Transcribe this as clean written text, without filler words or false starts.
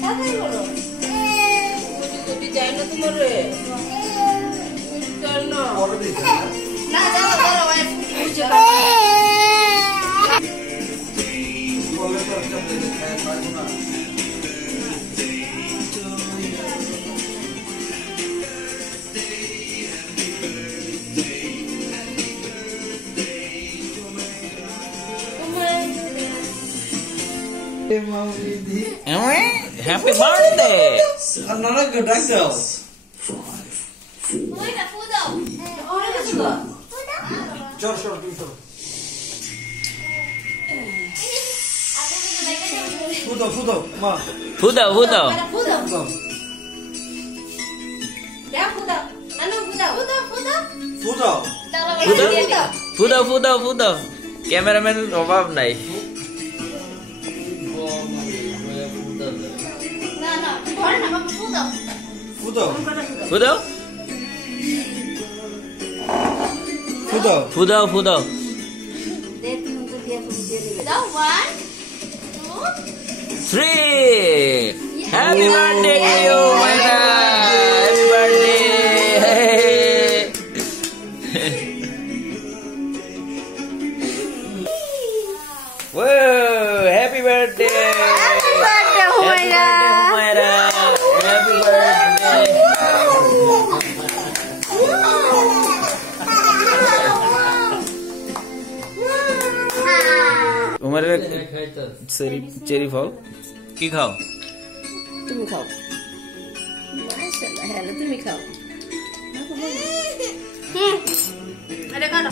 তাড়াতাড়ি বলো। ডিজাইন তোমার রে না না দাও দাও বুঝে Happy birthday! Another good daw. ওইটা ফু দাও ওরে কিছু দাও Chor chor chor. Fudo ma. Fudo. ফু দাও Fudo. দাও ফু দাও নানু ফু দাও Fudo. দাও Fudo. Cameraman অভাব নাই। না না ধরে না বাবা ফু দাও Fudo. Fudo. দে তুমি তো দিয়ে তুমি দিয়ে দিলে দাও 1 2 3. Happy birthday to you, Mayra. Happy birthday. Whoa, happy birthday. Happy birthday, Humaira. Humaira. Happy birthday. Humaira, cherry খাও। কি খাও? তুমি খাও মাশাআল্লাহ হ্যালো তুমি খাও এটা কাটো